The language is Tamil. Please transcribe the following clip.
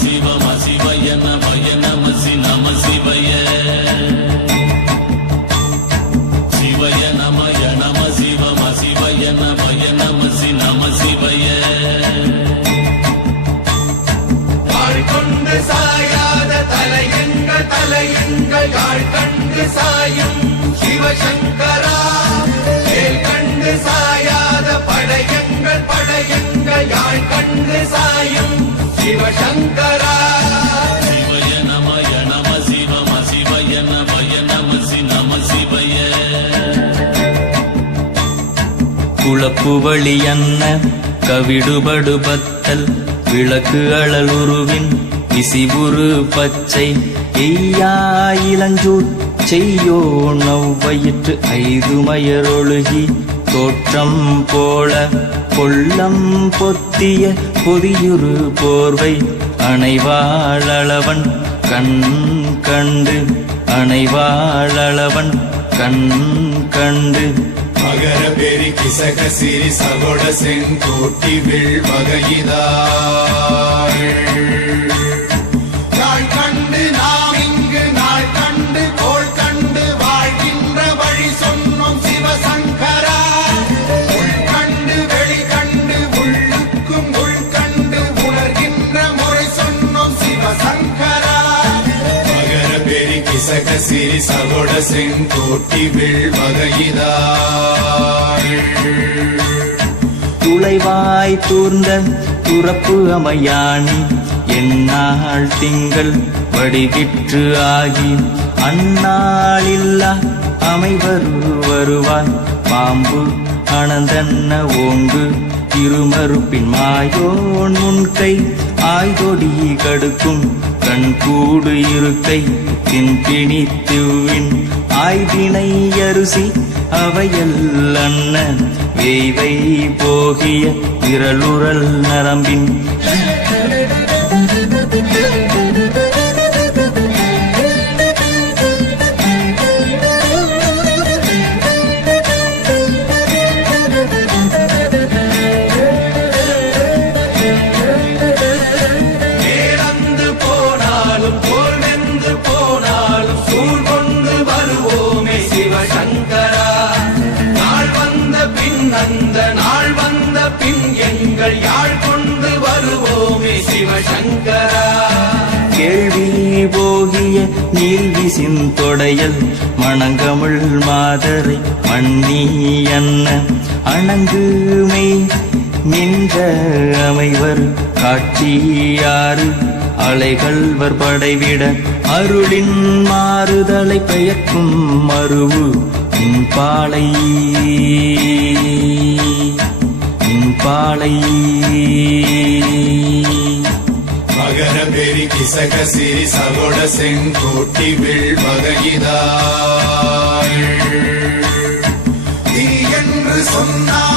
சிவம சிவய நமய நமசி நம சிவய சிவய நமய நம சிவம சிவய நமய நமசி நம சிவய கொண்டு சாயாத தலையங்கள் யாழ் கண்டு சாயும் சிவசங்கரா கண்டு சாயாத படையங்கள் யாழ் கண்டு சாயும் சிவசங்கரா சிவய நமய நம சிவம சிவய நமய நமசி நம சிவய குழப்புவழி என்ன கவிடுபடுபத்தல் விளக்கு அழலுருவின் இசிபுரு பச்சை எய்யாயிலஞ்சூர் செய்யோ நவ்வயிற்று ஐதுமயரொழுகி தோற்றம் போல கொள்ளம் பொத்திய பொதியுறு போர்வை அணைவாழவன் கண் கண்டு அணைவாழவன் கண் கண்டு மகர பெரி கிசக சிறி சகோட செங்கோட்டி வில் வகையிதாள் நாள் கண்டு நாம் இங்கு நாள் கண்டு கோள் கண்டு வாழ்கின்ற வழி சொன்னோம் சிவசங்கரா உள் கண்டு வெளி கண்டு உள்ளுக்கும் உள் கண்டு உணர்கின்ற முறை சொன்னோம் சிவசங்கரா மகர பெரி கிசக சிறி சகோட செங்கோட்டி வில் வகையிதாள் துளைவாய் தூர்ந்த துறப்பு அமையாணி எந்நாள் திங்கள் வடிவிற்று ஆகி அந்நாளில்லா வருவாய் பாம்பு அனந்தன்ன ஓங்கு திருமறுப்பின் மாயோன் முன்கை ஆய்தொடி கடுக்கும் கண்கூடு இருக்கை தின்பிணித்துவின் ஆய்வினை அரிசி அவையல் அண்ண வேய்வை போகிய விரலுரல் நரம்பின் அந்த நாள் வந்த பின் எங்கள் யாழ் கொண்டு வருவோமே சிவசங்கரா கேள்வி போகிய நீல்விசின் தொடையல் மணங்கமிழ் மாதரை மண்ணி அன்ன அணங்குமை நின்ற அமைவர் காட்சியாறு அலைகள்வர் படைவிட அருளின் மாறுதலை பெயர்க்கும் மருவு பாலை மகர பெரி கிசக சிறி சகோட செங்கோட்டி வில் வகையிதாள் தீ என்று சொன்னார்